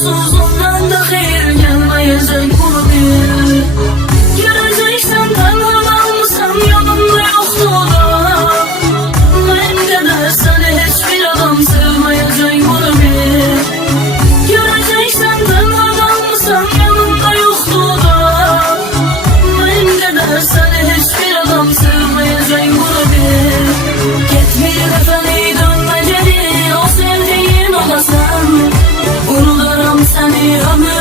Suzundan da hayır gelmeyecek bunu bil. Göreceksen tenhadan mısın yanımda yoktu da. Ben kadar seni hiçbir adam sevmeyecek bunu bil. Göreceksen tenhadan mısın yanımda yoktu da. Ben kadar seni hiçbir adam sevmeyecek bunu bil. Git bir defeni dönme geri, o sevdiğin olasın. Unuturum seni ömür